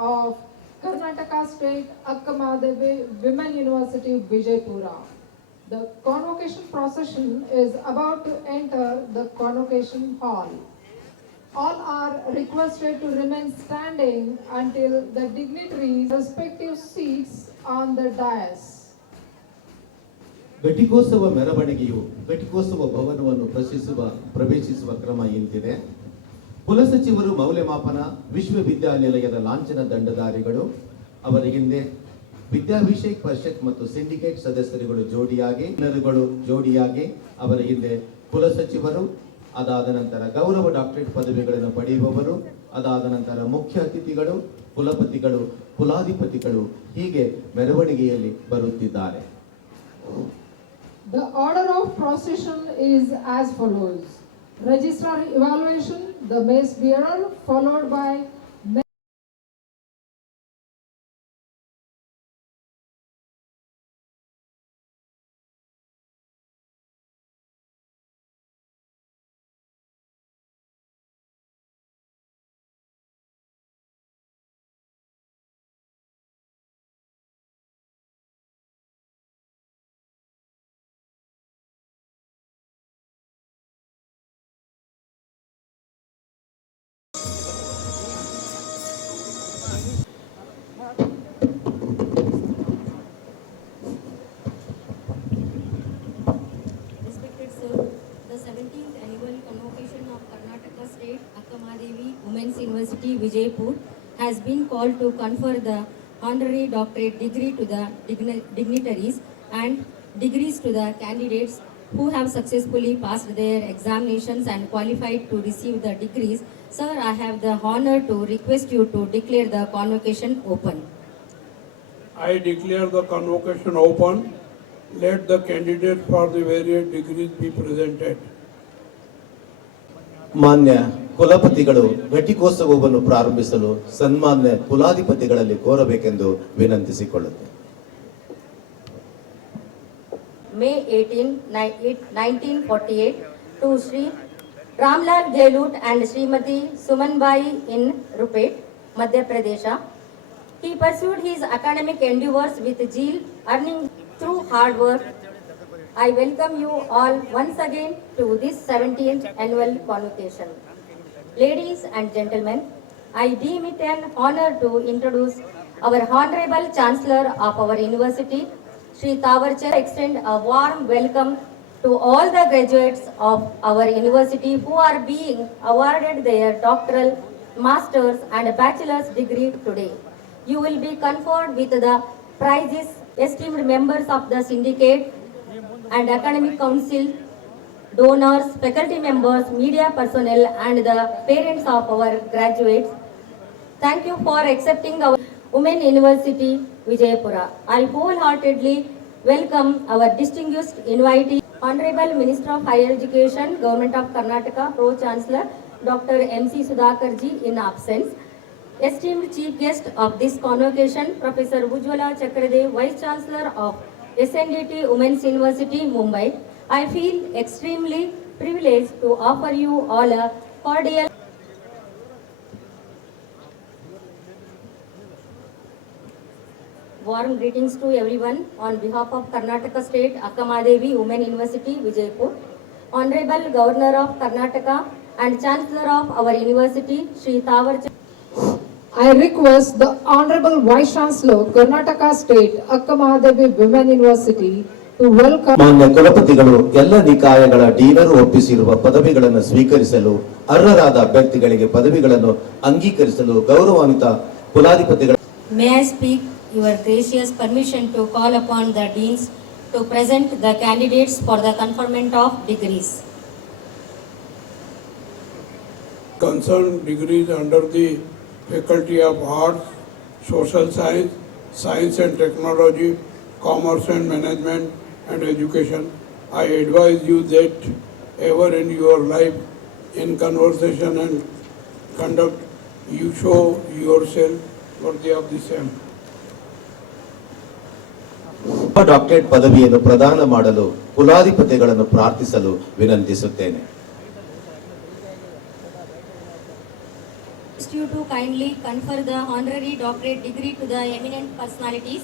of Karnataka State Akkamadevi Women University, Vijaypura. The convocation procession is about to enter the convocation hall. All are requested to remain standing until the dignitaries' respective seats on the dais. ಘಟಿಕೋತ್ಸವ ಮೆರವಣಿಗೆಯು ಘಟಿಕೋತ್ಸವ ಭವನವನ್ನು ಪ್ರವೇಶಿಸುವ ಕ್ರಮ ಇಂತಿದೆ. ಕುಲಸಚಿವರು ಮೌಲ್ಯಮಾಪನ ವಿಶ್ವವಿದ್ಯಾನಿಲಯದ ಲಾಂಛನ ದಂಡಧಾರಿಗಳು, ಅವರ ಹಿಂದೆ ವಿದ್ಯಾಭಿಷೇಕ್ ಪರಿಷತ್ ಮತ್ತು ಸಿಂಡಿಕೇಟ್ ಸದಸ್ಯರುಗಳು ಜೋಡಿಯಾಗಿ ಅವರ ಹಿಂದೆ ಕುಲಸಚಿವರು, ಅದಾದ ನಂತರ ಗೌರವ ಡಾಕ್ಟರೇಟ್ ಪದವಿಗಳನ್ನು ಪಡೆಯುವವರು, ಅದಾದ ನಂತರ ಮುಖ್ಯ ಅತಿಥಿಗಳು, ಕುಲಪತಿಗಳು, ಕುಲಾಧಿಪತಿಗಳು ಹೀಗೆ ಮೆರವಣಿಗೆಯಲ್ಲಿ ಬರುತ್ತಿದ್ದಾರೆ. The order of procession is as follows. Registrar evaluation, the mace bearer, followed by Women's University, Vijaypur has been called to confer the honorary doctorate degree to the dignitaries and degrees to the candidates who have successfully passed their examinations and qualified to receive the degrees. Sir, I have the honor to request you to declare the convocation open. I declare the convocation open. Let the candidates for the various degrees be presented. ಮಾನ್ಯ ಕುಲಪತಿಗಳು ಘಟಿಕೋತ್ಸವವನ್ನು ಪ್ರಾರಂಭಿಸಲು ಸನ್ಮಾನ್ಯ ಕುಲಾಧಿಪತಿಗಳಲ್ಲಿ ಕೋರಬೇಕೆಂದು ವಿನಂತಿಸಿಕೊಳ್ಳುತ್ತೇನೆ. May 18, 1948 to Sri Ramlal Gehlot and Srimati Sumanbai in Rupet, Madhya Pradesh. He pursued his academic endeavors with zeal, earning through hard work. I welcome you all once again to this 17th annual convocation. Ladies and gentlemen, I deem it an honor to introduce our Honorable Chancellor of our University, Shri Tawarchand. Extend a warm welcome to all the graduates of our university who are being awarded their doctoral, master's and bachelor's degree today. You will be conferred with the prizes. Esteemed members of the syndicate and academic council, donors, faculty members, media personnel and the parents of our graduates, thank you for accepting our Women University, Vijaypura. I wholeheartedly welcome our distinguished invitee, Honorable Minister of Higher Education, Government of Karnataka, Pro Chancellor Dr. M.C. Sudhakarji in absence. Esteemed Chief Guest of this convocation, Professor Ujjwala Chakradev, Vice Chancellor of SNDT Women's University, Mumbai. I feel extremely privileged to offer you all a cordial warm greetings to everyone on behalf of Karnataka State Akkamadevi Women University, Vijaypur. Honorable Governor of Karnataka and Chancellor of our university, Shri Tawarchand. I request the Honorable Vice Chancellor, Karnataka State Akkamadevi Women University to welcome. ಮಾನ್ಯ ಕುಲಪತಿಗಳು ಎಲ್ಲ ನಿಕಾಯಗಳ ಡೀನರು ಒಪ್ಪಿಸಿರುವ ಪದವಿಗಳನ್ನು ಸ್ವೀಕರಿಸಲು ಅರ್ಹರಾದ ಅಭ್ಯರ್ಥಿಗಳಿಗೆ ಪದವಿಗಳನ್ನು ಅಂಗೀಕರಿಸಲು ಗೌರವಾನ್ವಿತ ಕುಲಾಧಿಪತಿಗಳು. May I speak your gracious permission to call upon the deans to present the candidates for the conferment of degrees. Concerned degrees under the Faculty of Arts, Social Science, Science and Technology, Commerce and Management and Education. I advise you that ever in your life, in conversation and conduct, you show yourself worthy of the same. Doctorate ಪದವಿಯನ್ನು ಪ್ರದಾನ ಮಾಡಲು ಕುಲಾಧಿಪತಿಗಳನ್ನು ಪ್ರಾರ್ಥಿಸಲು ವಿನಂತಿಸುತ್ತೇನೆ. request you to kindly confer the honorary doctorate degree to the eminent personalities.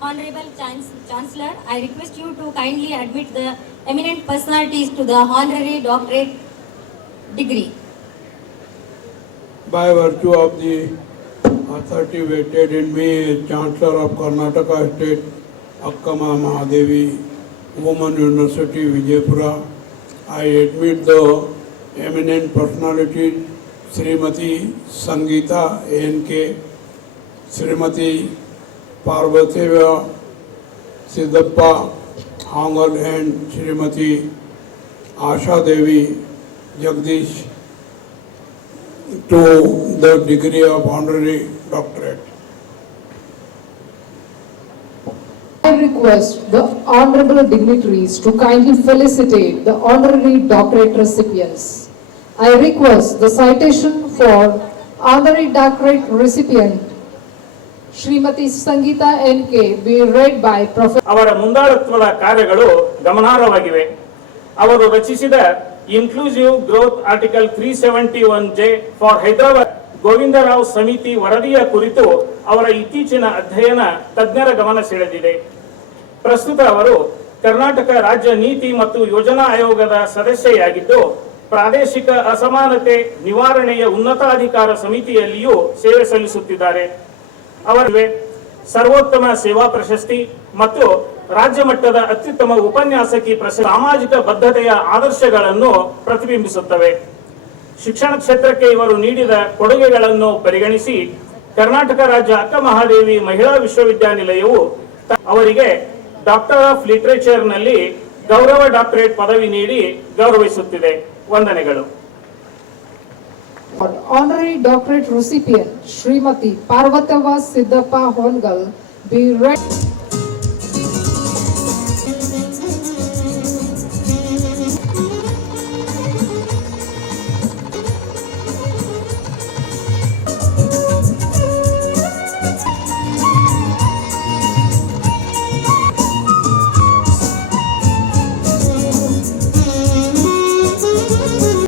Honorable Chancellor, I request you to kindly admit the eminent personalities to the honorary doctorate degree. By virtue of the authority vested in me as Chancellor of Karnataka State Akkama Mahadevi Women University, Vijaypura, I admit the eminent personalities Srimati Sangeeta N.K., Srimati Parvateva Siddhappa Hongal and Srimati Asha Devi Jagdish to the degree of honorary doctorate. I request the honorable dignitaries to kindly felicitate the honorary doctorate recipients. I request the citation for honorary doctorate recipient Srimati Sangeeta N.K. be read by Professor. ಅವರ ಮುಂದಾಳತ್ವದ ಕಾರ್ಯಗಳು ಗಮನಾರ್ಹವಾಗಿವೆ. ಅವರು ರಚಿಸಿದ inclusive growth article 371J for Hyderabad ಗೋವಿಂದರಾವ್ ಸಮಿತಿ ವರದಿಯ ಕುರಿತು ಅವರ ಇತ್ತೀಚಿನ ಅಧ್ಯಯನ ತಜ್ಞರ ಗಮನ ಸೆಳೆದಿದೆ. ಪ್ರಸ್ತುತ ಅವರು ಕರ್ನಾಟಕ ರಾಜ್ಯ ನೀತಿ ಮತ್ತು ಯೋಜನಾ ಆಯೋಗದ ಸದಸ್ಯೆಯಾಗಿದ್ದು ಪ್ರಾದೇಶಿಕ ಅಸಮಾನತೆ ನಿವಾರಣೆಯ ಉನ್ನತಾಧಿಕಾರ ಸಮಿತಿಯಲ್ಲಿಯೂ ಸೇವೆ ಸಲ್ಲಿಸುತ್ತಿದ್ದಾರೆ. ಅವರಿಗೆ ಸರ್ವೋತ್ತಮ ಸೇವಾ ಪ್ರಶಸ್ತಿ ಮತ್ತು ರಾಜ್ಯ ಮಟ್ಟದ ಅತ್ಯುತ್ತಮ ಉಪನ್ಯಾಸಕಿ ಪ್ರಶಸ್ತಿ ಸಾಮಾಜಿಕ ಬದ್ಧತೆಯ ಆದರ್ಶಗಳನ್ನು ಪ್ರತಿಬಿಂಬಿಸುತ್ತವೆ. ಶಿಕ್ಷಣ ಕ್ಷೇತ್ರಕ್ಕೆ ಇವರು ನೀಡಿದ ಕೊಡುಗೆಗಳನ್ನು ಪರಿಗಣಿಸಿ ಕರ್ನಾಟಕ ರಾಜ್ಯ ಅಕ್ಕ ಮಹಾದೇವಿ ಮಹಿಳಾ ವಿಶ್ವವಿದ್ಯಾನಿಲಯವು ಅವರಿಗೆ ಡಾಕ್ಟರ್ ಆಫ್ ಲಿಟರೇಚರ್ನಲ್ಲಿ ಗೌರವ ಡಾಕ್ಟರೇಟ್ ಪದವಿ ನೀಡಿ ಗೌರವಿಸುತ್ತಿದೆ. ವಂದನೆಗಳು. Honorary doctorate recipient Srimati Parvatava Siddhappa Hongal be read.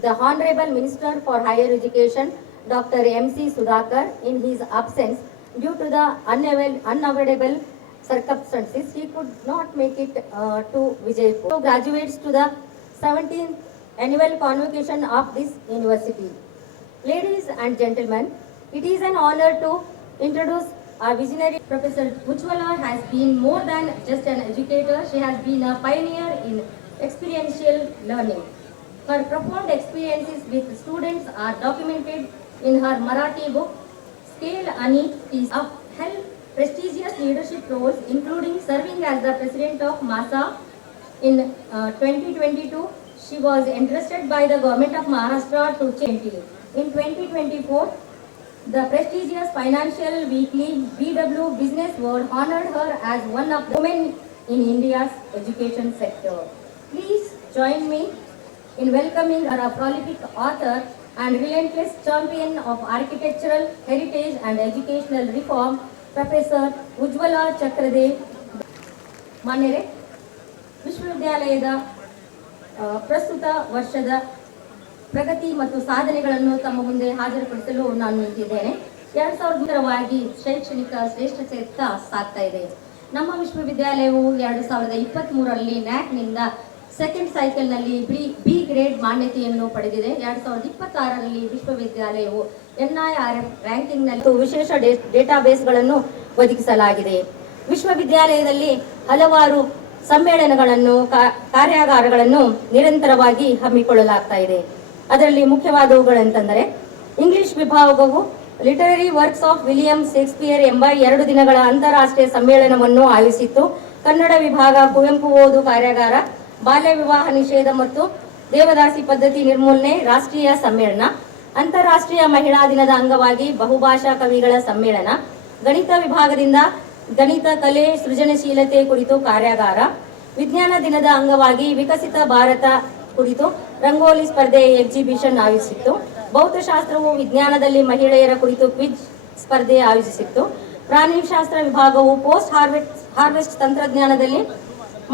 The Honorable Minister for Higher Education, Dr. M.C. Sudhakar, in his absence, due to the unavoidable circumstances, he could not make it to Vijaypur. So graduates to the 17th annual convocation of this university. Ladies and gentlemen, it is an honor to introduce our visionary Professor Ujjwala has been more than just an educator. She has been a pioneer in experiential learning. Her profound experiences with students are documented in her Marathi book, Scale Ani. She has held prestigious leadership roles, including serving as the president of MASA. In 2022, she was entrusted by the government of Maharashtra to change. In 2024, the prestigious Financial Weekly BW Business World honored her as one of the women in India's education sector. Please join me in welcoming her, a prolific author and relentless champion of architectural heritage and educational reform, Professor Ujjwala Chakradev. ಮಾನ್ಯರೇ, ವಿಶ್ವವಿದ್ಯಾಲಯದ ಪ್ರಸ್ತುತ ವರ್ಷದ ಪ್ರಗತಿ ಮತ್ತು ಸಾಧನೆಗಳನ್ನು ತಮ್ಮ ಮುಂದೆ ಹಾಜರುಪಡಿಸಲು ನಾನು ನಿಂತಿದ್ದೇನೆ. 2000ವಾಗಿ ಶೈಕ್ಷಣಿಕ ಶ್ರೇಷ್ಠತೆಯತ್ತ ಸಾಗ್ತಾ ಇದೆ. ನಮ್ಮ ವಿಶ್ವವಿದ್ಯಾಲಯವು 2023ರಲ್ಲಿ ನ್ಯಾಕ್ನಿಂದ ಸೆಕೆಂಡ್ ಸೈಕಲ್ನಲ್ಲಿ ಬಿ ಗ್ರೇಡ್ ಮಾನ್ಯತೆಯನ್ನು ಪಡೆದಿದೆ. 2026ರಲ್ಲಿ ವಿಶ್ವವಿದ್ಯಾಲಯವು NIRF ರ್ಯಾಂಕಿಂಗ್ನಲ್ಲಿ ವಿಶೇಷ ಡೇಟಾಬೇಸ್ಗಳನ್ನು ಒದಗಿಸಲಾಗಿದೆ. ವಿಶ್ವವಿದ್ಯಾಲಯದಲ್ಲಿ ಹಲವಾರು ಸಮ್ಮೇಳನಗಳನ್ನು ಕಾರ್ಯಾಗಾರಗಳನ್ನು ನಿರಂತರವಾಗಿ ಹಮ್ಮಿಕೊಳ್ಳಲಾಗ್ತಾ ಇದೆ. ಅದರಲ್ಲಿ ಮುಖ್ಯವಾದವುಗಳೆಂತಂದರೆ ಇಂಗ್ಲಿಷ್ ವಿಭಾಗವು literary works of William Shakespeare ಎಂಬ 2 ದಿನಗಳ ಅಂತಾರಾಷ್ಟ್ರೀಯ ಸಮ್ಮೇಳನವನ್ನು ಆಯೋಜಿಸಿತ್ತು. ಕನ್ನಡ ವಿಭಾಗ ಕುವೆಂಪು ಓದು ಕಾರ್ಯಾಗಾರ, ಬಾಲ್ಯ ವಿವಾಹ ನಿಷೇಧ ಮತ್ತು ದೇವದಾಸಿ ಪದ್ಧತಿ ನಿರ್ಮೂಲನೆ ರಾಷ್ಟ್ರೀಯ ಸಮ್ಮೇಳನ, ಅಂತಾರಾಷ್ಟ್ರೀಯ ಮಹಿಳಾ ದಿನದ ಅಂಗವಾಗಿ ಬಹುಭಾಷಾ ಕವಿಗಳ ಸಮ್ಮೇಳನ, ಗಣಿತ ವಿಭಾಗದಿಂದ ಗಣಿತ ಕಲೆ ಸೃಜನಶೀಲತೆ ಕುರಿತು ಕಾರ್ಯಾಗಾರ, ವಿಜ್ಞಾನ ದಿನದ ಅಂಗವಾಗಿ ವಿಕಸಿತ ಭಾರತ ಕುರಿತು ರಂಗೋಲಿ ಸ್ಪರ್ಧೆ ಎಕ್ಸಿಬಿಷನ್ ಆಯೋಜಿಸಿತ್ತು. ಭೌತಶಾಸ್ತ್ರವು ವಿಜ್ಞಾನದಲ್ಲಿ ಮಹಿಳೆಯರ ಕುರಿತು ಕ್ವಿಜ್ ಸ್ಪರ್ಧೆ ಆಯೋಜಿಸಿತ್ತು. ಪ್ರಾಣಿಶಾಸ್ತ್ರ ವಿಭಾಗವು ಪೋಸ್ಟ್ ಹಾರ್ವೆಸ್ಟ್ ತಂತ್ರಜ್ಞಾನದಲ್ಲಿ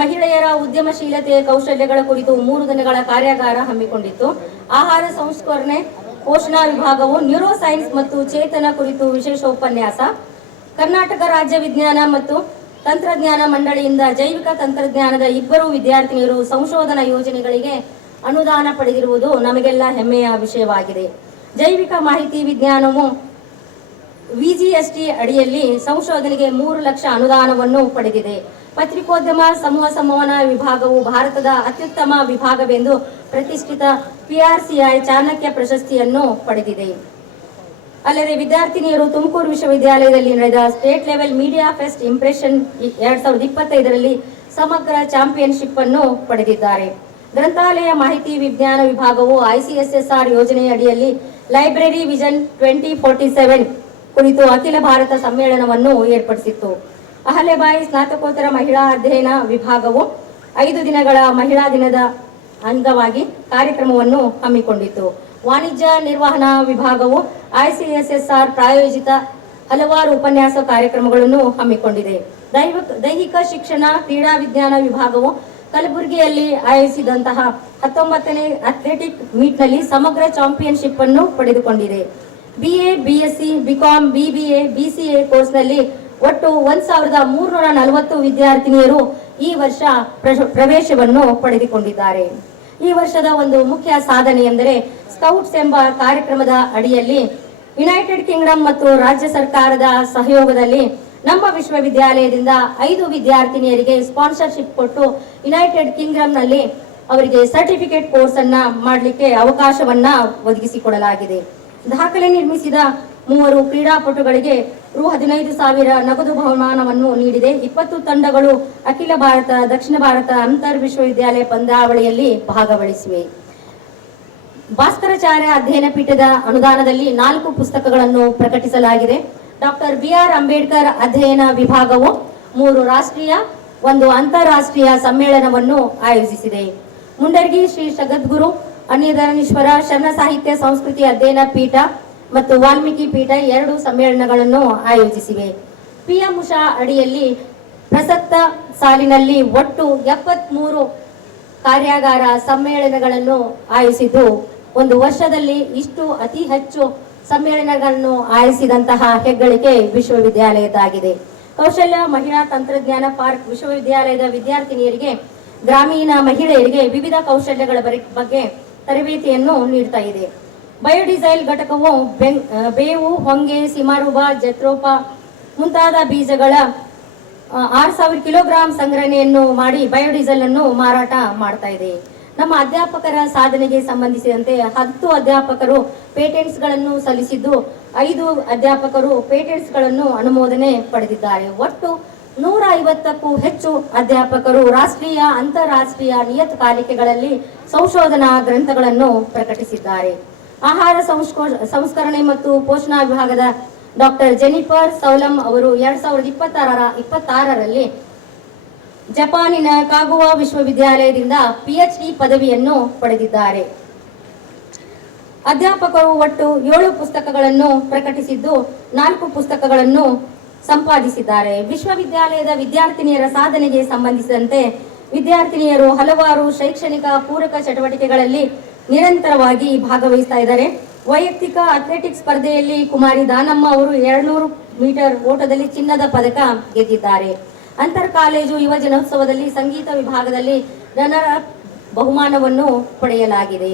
ಮಹಿಳೆಯರ ಉದ್ಯಮಶೀಲತೆಯ ಕೌಶಲ್ಯಗಳ ಕುರಿತು 3 ದಿನಗಳ ಕಾರ್ಯಾಗಾರ ಹಮ್ಮಿಕೊಂಡಿತ್ತು. ಆಹಾರ ಸಂಸ್ಕರಣೆ ಪೋಷಣಾ ವಿಭಾಗವು ನ್ಯೂರೋ ಸೈನ್ಸ್ ಮತ್ತು ಚೇತನ ಕುರಿತು ವಿಶೇಷ ಉಪನ್ಯಾಸ. ಕರ್ನಾಟಕ ರಾಜ್ಯ ವಿಜ್ಞಾನ ಮತ್ತು ತಂತ್ರಜ್ಞಾನ ಮಂಡಳಿಯಿಂದ ಜೈವಿಕ ತಂತ್ರಜ್ಞಾನದ 2 ವಿದ್ಯಾರ್ಥಿನಿಯರು ಸಂಶೋಧನಾ ಯೋಜನೆಗಳಿಗೆ ಅನುದಾನ ಪಡೆದಿರುವುದು ನಮಗೆಲ್ಲ ಹೆಮ್ಮೆಯ ವಿಷಯವಾಗಿದೆ. ಜೈವಿಕ ಮಾಹಿತಿ ವಿಜ್ಞಾನವು ವಿಜಿಎಸ್ಟಿ ಅಡಿಯಲ್ಲಿ ಸಂಶೋಧನೆಗೆ 3 ಲಕ್ಷ ಅನುದಾನವನ್ನು ಪಡೆದಿದೆ. ಪತ್ರಿಕೋದ್ಯಮ ಸಮೂಹ ಸಂವಹನ ವಿಭಾಗವು ಭಾರತದ ಅತ್ಯುತ್ತಮ ವಿಭಾಗವೆಂದು ಪ್ರತಿಷ್ಠಿತ PRCI ಚಾಣಕ್ಯ ಪ್ರಶಸ್ತಿಯನ್ನು ಪಡೆದಿದೆ. ಅಲ್ಲದೆ ವಿದ್ಯಾರ್ಥಿನಿಯರು ತುಮಕೂರು ವಿಶ್ವವಿದ್ಯಾಲಯದಲ್ಲಿ ನಡೆದ state level media fest impression 2025ರಲ್ಲಿ ಸಮಗ್ರ ಚಾಂಪಿಯನ್ಶಿಪ್ ಅನ್ನು ಪಡೆದಿದ್ದಾರೆ. ಗ್ರಂಥಾಲಯ ಮಾಹಿತಿ ವಿಜ್ಞಾನ ವಿಭಾಗವು ICSSR ಯೋಜನೆಯ ಅಡಿಯಲ್ಲಿ ಲೈಬ್ರರಿ ವಿಷನ್ 2047 ಕುರಿತು ಅಖಿಲ ಭಾರತ ಸಮ್ಮೇಳನವನ್ನು ಏರ್ಪಡಿಸಿತ್ತು. ಅಹಲ್ಯಬಾಯಿ ಸ್ನಾತಕೋತ್ತರ ಮಹಿಳಾ ಅಧ್ಯಯನ ವಿಭಾಗವು 5 ದಿನಗಳ ಮಹಿಳಾ ದಿನದ ಅಂಗವಾಗಿ ಕಾರ್ಯಕ್ರಮವನ್ನು ಹಮ್ಮಿಕೊಂಡಿತ್ತು. ವಾಣಿಜ್ಯ ನಿರ್ವಹಣಾ ವಿಭಾಗವು ICSSR ಪ್ರಾಯೋಜಿತ ಹಲವಾರು ಉಪನ್ಯಾಸ ಕಾರ್ಯಕ್ರಮಗಳನ್ನು ಹಮ್ಮಿಕೊಂಡಿದೆ. ದೈಹಿಕ ಶಿಕ್ಷಣ ಕ್ರೀಡಾ ವಿಜ್ಞಾನ ವಿಭಾಗವು ಕಲಬುರಗಿಯಲ್ಲಿ ಆಯೋಜಿಸಿದಂತಹ 19ನೇ ಅಥ್ಲೆಟಿಕ್ ಮೀಟ್ನಲ್ಲಿ ಸಮಗ್ರ ಚಾಂಪಿಯನ್ಶಿಪ್ ಅನ್ನು ಪಡೆದುಕೊಂಡಿದೆ. BA, BSc, BCom, BBA, BCA ಕೋರ್ಸ್ನಲ್ಲಿ ಒಟ್ಟು 1340 ವಿದ್ಯಾರ್ಥಿನಿಯರು ಈ ವರ್ಷ ಪ್ರವೇಶವನ್ನು ಪಡೆದುಕೊಂಡಿದ್ದಾರೆ. ಈ ವರ್ಷದ ಒಂದು ಮುಖ್ಯ ಸಾಧನೆ ಎಂದರೆ ಸ್ಕೌಟ್ಸ್ ಎಂಬ ಕಾರ್ಯಕ್ರಮದ ಅಡಿಯಲ್ಲಿ ಯುನೈಟೆಡ್ ಕಿಂಗ್ಡಮ್ ಮತ್ತು ರಾಜ್ಯ ಸರ್ಕಾರದ ಸಹಯೋಗದಲ್ಲಿ ನಮ್ಮ ವಿಶ್ವವಿದ್ಯಾಲಯದಿಂದ 5 ವಿದ್ಯಾರ್ಥಿನಿಯರಿಗೆ ಸ್ಪಾನ್ಸರ್ಶಿಪ್ ಕೊಟ್ಟು ಯುನೈಟೆಡ್ ಕಿಂಗ್ಡಮ್ನಲ್ಲಿ ಅವರಿಗೆ ಸರ್ಟಿಫಿಕೇಟ್ ಕೋರ್ಸ್ ಅನ್ನ ಮಾಡಲಿಕ್ಕೆ ಅವಕಾಶವನ್ನ ಒದಗಿಸಿಕೊಡಲಾಗಿದೆ. ದಾಖಲೆ ನಿರ್ಮಿಸಿದ 3 ಕ್ರೀಡಾಪಟುಗಳಿಗೆ ರು 15,000 ನಗದು ಬಹುಮಾನವನ್ನು ನೀಡಿದೆ. 20 ತಂಡಗಳು ಅಖಿಲ ಭಾರತ, ದಕ್ಷಿಣ ಭಾರತ ಅಂತರ್ ವಿಶ್ವವಿದ್ಯಾಲಯ ಪಂದ್ಯಾವಳಿಯಲ್ಲಿ ಭಾಗವಹಿಸಿವೆ. ಭಾಸ್ಕರಾಚಾರ್ಯ ಅಧ್ಯಯನ ಪೀಠದ ಅನುದಾನದಲ್ಲಿ 4 ಪುಸ್ತಕಗಳನ್ನು ಪ್ರಕಟಿಸಲಾಗಿದೆ. ಡಾಕ್ಟರ್ BR ಅಂಬೇಡ್ಕರ್ ಅಧ್ಯಯನ ವಿಭಾಗವು 3 ರಾಷ್ಟ್ರೀಯ 1 ಅಂತಾರಾಷ್ಟ್ರೀಯ ಸಮ್ಮೇಳನವನ್ನು ಆಯೋಜಿಸಿದೆ. ಮುಂಡರ್ಗಿ ಶ್ರೀ ಜಗದ್ಗುರು ಅನ್ನದಾನೀಶ್ವರ ಶರಣ ಸಾಹಿತ್ಯ ಸಂಸ್ಕೃತಿ ಅಧ್ಯಯನ ಪೀಠ ಮತ್ತು ವಾಲ್ಮೀಕಿ ಪೀಠ 2 ಸಮ್ಮೇಳನಗಳನ್ನು ಆಯೋಜಿಸಿವೆ. PM ಉಷಾ ಅಡಿಯಲ್ಲಿ ಪ್ರಸಕ್ತ ಸಾಲಿನಲ್ಲಿ ಒಟ್ಟು 73 ಕಾರ್ಯಾಗಾರ ಸಮ್ಮೇಳನಗಳನ್ನು ಆಯೋಜಿಸಿದ್ದು ಒಂದು ವರ್ಷದಲ್ಲಿ ಇಷ್ಟು ಅತಿ ಹೆಚ್ಚು ಸಮ್ಮೇಳನಗಳನ್ನು ಆಯೋಜಿಸಿದಂತಹ ಹೆಗ್ಗಳಿಕೆ ವಿಶ್ವವಿದ್ಯಾಲಯದಾಗಿದೆ. ಕೌಶಲ್ಯ ಮಹಿಳಾ ತಂತ್ರಜ್ಞಾನ ಪಾರ್ಕ್ ವಿಶ್ವವಿದ್ಯಾಲಯದ ವಿದ್ಯಾರ್ಥಿನಿಯರಿಗೆ ಗ್ರಾಮೀಣ ಮಹಿಳೆಯರಿಗೆ ವಿವಿಧ ಕೌಶಲ್ಯಗಳ ಬಗ್ಗೆ ತರಬೇತಿಯನ್ನು ನೀಡ್ತಾ ಇದೆ. ಬಯೋಡೀಸೆಲ್ ಘಟಕವು ಬೇವು, ಹೊಂಗೆ, ಸಿಮಾರುಬ, ಜತ್ರೋಪ ಮುಂತಾದ ಬೀಜಗಳ 6,000 ಕಿಲೋಗ್ರಾಂ ಸಂಗ್ರಹಣೆಯನ್ನು ಮಾಡಿ ಬಯೋಡೀಸೆಲ್ ಅನ್ನು ಮಾರಾಟ ಮಾಡ್ತಾ ಇದೆ. ನಮ್ಮ ಅಧ್ಯಾಪಕರ ಸಾಧನೆಗೆ ಸಂಬಂಧಿಸಿದಂತೆ 10 ಅಧ್ಯಾಪಕರು ಪೇಟೆಂಟ್ಸ್ ಗಳನ್ನು ಸಲ್ಲಿಸಿದ್ದು 5 ಅಧ್ಯಾಪಕರು ಪೇಟೆಂಟ್ಸ್ ಗಳನ್ನು ಅನುಮೋದನೆ ಪಡೆದಿದ್ದಾರೆ. ಒಟ್ಟು 150ಕ್ಕೂ ಹೆಚ್ಚು ಅಧ್ಯಾಪಕರು ರಾಷ್ಟ್ರೀಯ ಅಂತಾರಾಷ್ಟ್ರೀಯ ನಿಯತಕಾಲಿಕೆಗಳಲ್ಲಿ ಸಂಶೋಧನಾ ಗ್ರಂಥಗಳನ್ನು ಪ್ರಕಟಿಸಿದ್ದಾರೆ. ಆಹಾರ ಸಂಸ್ಕರಣೆ ಮತ್ತು ಪೋಷಣಾ ವಿಭಾಗದ ಡಾಕ್ಟರ್ ಜೆನಿಫರ್ ಸೌಲಮ್ ಅವರು 2026ರಲ್ಲಿ ಜಪಾನಿನ ಕಾಗುವಾ ವಿಶ್ವವಿದ್ಯಾಲಯದಿಂದ PhD ಪದವಿಯನ್ನು ಪಡೆದಿದ್ದಾರೆ. ಅಧ್ಯಾಪಕರು ಒಟ್ಟು 7 ಪುಸ್ತಕಗಳನ್ನು ಪ್ರಕಟಿಸಿದ್ದು 4 ಪುಸ್ತಕಗಳನ್ನು ಸಂಪಾದಿಸಿದ್ದಾರೆ. ವಿಶ್ವವಿದ್ಯಾಲಯದ ವಿದ್ಯಾರ್ಥಿನಿಯರ ಸಾಧನೆಗೆ ಸಂಬಂಧಿಸಿದಂತೆ ವಿದ್ಯಾರ್ಥಿನಿಯರು ಹಲವಾರು ಶೈಕ್ಷಣಿಕ ಪೂರಕ ಚಟುವಟಿಕೆಗಳಲ್ಲಿ ನಿರಂತರವಾಗಿ ಭಾಗವಹಿಸ್ತಾ ಇದ್ದಾರೆ. ವೈಯಕ್ತಿಕ ಅಥ್ಲೆಟಿಕ್ಸ್ ಸ್ಪರ್ಧೆಯಲ್ಲಿ ಕುಮಾರಿ ದಾನಮ್ಮ ಅವರು 200 ಮೀಟರ್ ಓಟದಲ್ಲಿ ಚಿನ್ನದ ಪದಕ ಗೆದ್ದಿದ್ದಾರೆ. ಅಂತರ್ ಕಾಲೇಜು ಯುವ ಜನೋತ್ಸವದಲ್ಲಿ ಸಂಗೀತ ವಿಭಾಗದಲ್ಲಿ ರನ್ನರ್ ಅಪ್ ಬಹುಮಾನವನ್ನು ಪಡೆಯಲಾಗಿದೆ.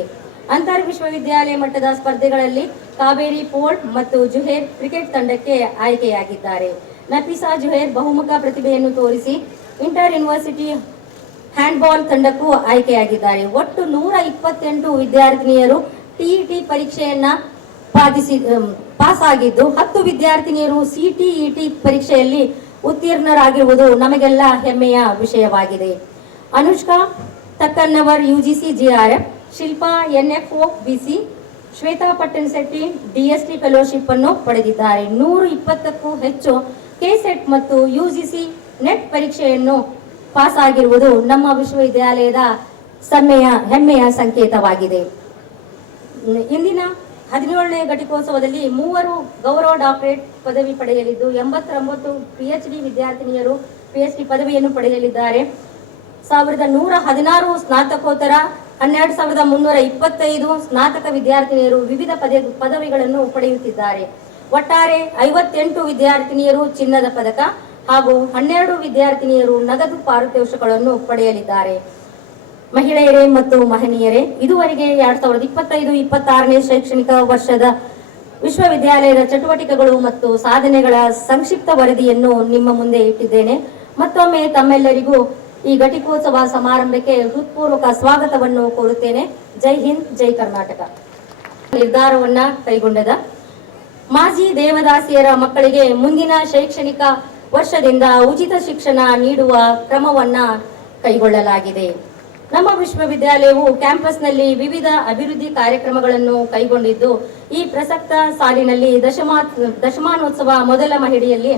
ಅಂತರ್ ವಿಶ್ವವಿದ್ಯಾಲಯ ಮಟ್ಟದ ಸ್ಪರ್ಧೆಗಳಲ್ಲಿ ಕಾವೇರಿ ಪೋರ್ಟ್ ಮತ್ತು ಜುಹೇರ್ ಕ್ರಿಕೆಟ್ ತಂಡಕ್ಕೆ ಆಯ್ಕೆಯಾಗಿದ್ದಾರೆ. ನಫೀಸಾ ಜುಹೇರ್ ಬಹುಮುಖ ಪ್ರತಿಭೆಯನ್ನು ತೋರಿಸಿ ಇಂಟರ್ ಯೂನಿವರ್ಸಿಟಿ ಹ್ಯಾಂಡ್ಬಾಲ್ ತಂಡಕ್ಕೂ ಆಯ್ಕೆಯಾಗಿದ್ದಾರೆ. ಒಟ್ಟು 128 ವಿದ್ಯಾರ್ಥಿನಿಯರು TET ಪರೀಕ್ಷೆಯನ್ನ ಪಾಸ್ ಆಗಿದ್ದು 10 ವಿದ್ಯಾರ್ಥಿನಿಯರು CTET ಪರೀಕ್ಷೆಯಲ್ಲಿ ಉತ್ತೀರ್ಣರಾಗಿರುವುದು ನಮಗೆಲ್ಲ ಹೆಮ್ಮೆಯ ವಿಷಯವಾಗಿದೆ. Anushka Takkannavar UGC GRF, Shilpa NFO BC, Shweta Pattanashetti DST fellowship ಅನ್ನು ಪಡೆದಿದ್ದಾರೆ. 120ಕ್ಕೂ ಹೆಚ್ಚು KSET ಮತ್ತು UGC ನೆಟ್ ಪರೀಕ್ಷೆಯನ್ನು ಪಾಸ್ ಆಗಿರುವುದು ನಮ್ಮ ವಿಶ್ವವಿದ್ಯಾಲಯದ ಹೆಮ್ಮೆಯ ಸಂಕೇತವಾಗಿದೆ. ಇಂದಿನ 17ನೇ ಘಟಿಕೋತ್ಸವದಲ್ಲಿ 3 ಗೌರವ ಡಾಕ್ಟರೇಟ್ ಪದವಿ ಪಡೆಯಲಿದ್ದು 89 PhD ವಿದ್ಯಾರ್ಥಿನಿಯರು PhD ಪದವಿಯನ್ನು ಪಡೆಯಲಿದ್ದಾರೆ. 1116 ಸ್ನಾತಕೋತ್ತರ 12,325 ಸ್ನಾತಕ ವಿದ್ಯಾರ್ಥಿನಿಯರು ವಿವಿಧ ಪದವಿಗಳನ್ನು ಪಡೆಯುತ್ತಿದ್ದಾರೆ. ಒಟ್ಟಾರೆ 58 ವಿದ್ಯಾರ್ಥಿನಿಯರು ಚಿನ್ನದ ಪದಕ ಹಾಗೂ 12 ವಿದ್ಯಾರ್ಥಿನಿಯರು ನಗದು ಪಾರಿತೋಷಿಕಗಳನ್ನು ಪಡೆಯಲಿದ್ದಾರೆ. ಮಹಿಳೆಯರೇ ಮತ್ತು ಮಹನೀಯರೇ, ಇದುವರೆಗೆ 2025-26ನೇ ಶೈಕ್ಷಣಿಕ ವರ್ಷದ ವಿಶ್ವವಿದ್ಯಾಲಯದ ಚಟುವಟಿಕೆಗಳು ಮತ್ತು ಸಾಧನೆಗಳ ಸಂಕ್ಷಿಪ್ತ ವರದಿಯನ್ನು ನಿಮ್ಮ ಮುಂದೆ ಇಟ್ಟಿದ್ದೇನೆ. ಮತ್ತೊಮ್ಮೆ ತಮ್ಮೆಲ್ಲರಿಗೂ ಈ ಘಟಿಕೋತ್ಸವ ಸಮಾರಂಭಕ್ಕೆ ಹೃತ್ಪೂರ್ವಕ ಸ್ವಾಗತವನ್ನು ಕೋರುತ್ತೇನೆ. ಜೈ ಹಿಂದ್, ಜೈ ಕರ್ನಾಟಕ. ನಿರ್ಧಾರವನ್ನ ಕೈಗೊಂಡದ ಮಾಜಿ ದೇವದಾಸಿಯರ ಮಕ್ಕಳಿಗೆ ಮುಂದಿನ ಶೈಕ್ಷಣಿಕ ವರ್ಷದಿಂದ ಉಚಿತ ಶಿಕ್ಷಣ ನೀಡುವ ಕ್ರಮವನ್ನ ಕೈಗೊಳ್ಳಲಾಗಿದೆ. ನಮ್ಮ ವಿಶ್ವವಿದ್ಯಾಲಯವು ಕ್ಯಾಂಪಸ್ನಲ್ಲಿ ವಿವಿಧ ಅಭಿವೃದ್ಧಿ ಕಾರ್ಯಕ್ರಮಗಳನ್ನು ಕೈಗೊಂಡಿದ್ದು, ಈ ಪ್ರಸಕ್ತ ಸಾಲಿನಲ್ಲಿ ದಶಮಾನೋತ್ಸವ ಮೊದಲ ಮಹಡಿಯಲ್ಲಿ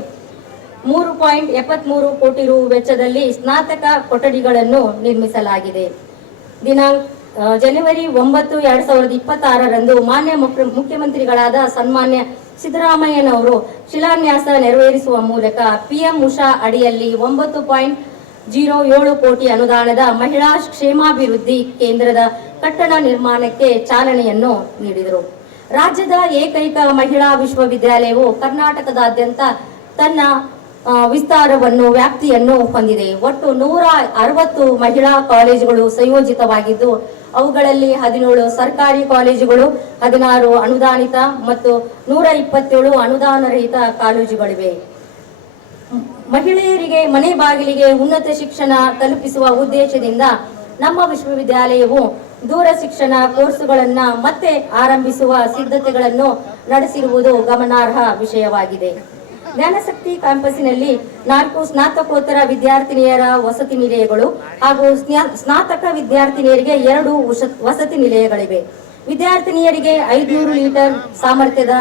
3.73 ಕೋಟಿ ರು ವೆಚ್ಚದಲ್ಲಿ ಸ್ನಾತಕ ಕೊಠಡಿಗಳನ್ನು ನಿರ್ಮಿಸಲಾಗಿದೆ. ಜನವರಿ 9, 2026ರಂದು ಮಾನ್ಯ ಮುಖ್ಯಮಂತ್ರಿಗಳಾದ ಸನ್ಮಾನ್ಯ ಸಿದ್ದರಾಮಯ್ಯನವರು ಶಿಲಾನ್ಯಾಸ ನೆರವೇರಿಸುವ ಮೂಲಕ PM ಉಷಾ ಅಡಿಯಲ್ಲಿ 9.07 ಕೋಟಿ ಅನುದಾನದ ಮಹಿಳಾ ಕ್ಷೇಮಾಭಿವೃದ್ಧಿ ಕೇಂದ್ರದ ಕಟ್ಟಡ ನಿರ್ಮಾಣಕ್ಕೆ ಚಾಲನೆಯನ್ನು ನೀಡಿದರು. ರಾಜ್ಯದ ಏಕೈಕ ಮಹಿಳಾ ವಿಶ್ವವಿದ್ಯಾಲಯವು ಕರ್ನಾಟಕದಾದ್ಯಂತ ತನ್ನ ವ್ಯಾಪ್ತಿಯನ್ನು ಹೊಂದಿದೆ. ಒಟ್ಟು 160 ಮಹಿಳಾ ಕಾಲೇಜುಗಳು ಸಂಯೋಜಿತವಾಗಿದ್ದು, ಅವುಗಳಲ್ಲಿ 17 ಸರ್ಕಾರಿ ಕಾಲೇಜುಗಳು, 16 ಅನುದಾನಿತ ಮತ್ತು 127 ಅನುದಾನರಹಿತ ಕಾಲೇಜುಗಳಿವೆ. ಮಹಿಳೆಯರಿಗೆ ಮನೆ ಬಾಗಿಲಿಗೆ ಉನ್ನತ ಶಿಕ್ಷಣ ತಲುಪಿಸುವ ಉದ್ದೇಶದಿಂದ ನಮ್ಮ ವಿಶ್ವವಿದ್ಯಾಲಯವು ದೂರ ಶಿಕ್ಷಣ ಕೋರ್ಸುಗಳನ್ನು ಮತ್ತೆ ಆರಂಭಿಸುವ ಸಿದ್ಧತೆಗಳನ್ನು ನಡೆಸಿರುವುದು ಗಮನಾರ್ಹ ವಿಷಯವಾಗಿದೆ. ಜ್ಞಾನಶಕ್ತಿ ಕ್ಯಾಂಪಸ್ಸಿನಲ್ಲಿ 4 ಸ್ನಾತಕೋತ್ತರ ವಿದ್ಯಾರ್ಥಿನಿಯರ ವಸತಿ ನಿಲಯಗಳು ಹಾಗೂ ಸ್ನಾತಕ ವಿದ್ಯಾರ್ಥಿನಿಯರಿಗೆ 2 ವಸತಿ ನಿಲಯಗಳಿವೆ. ವಿದ್ಯಾರ್ಥಿನಿಯರಿಗೆ 500 ಲೀಟರ್ ಸಾಮರ್ಥ್ಯದ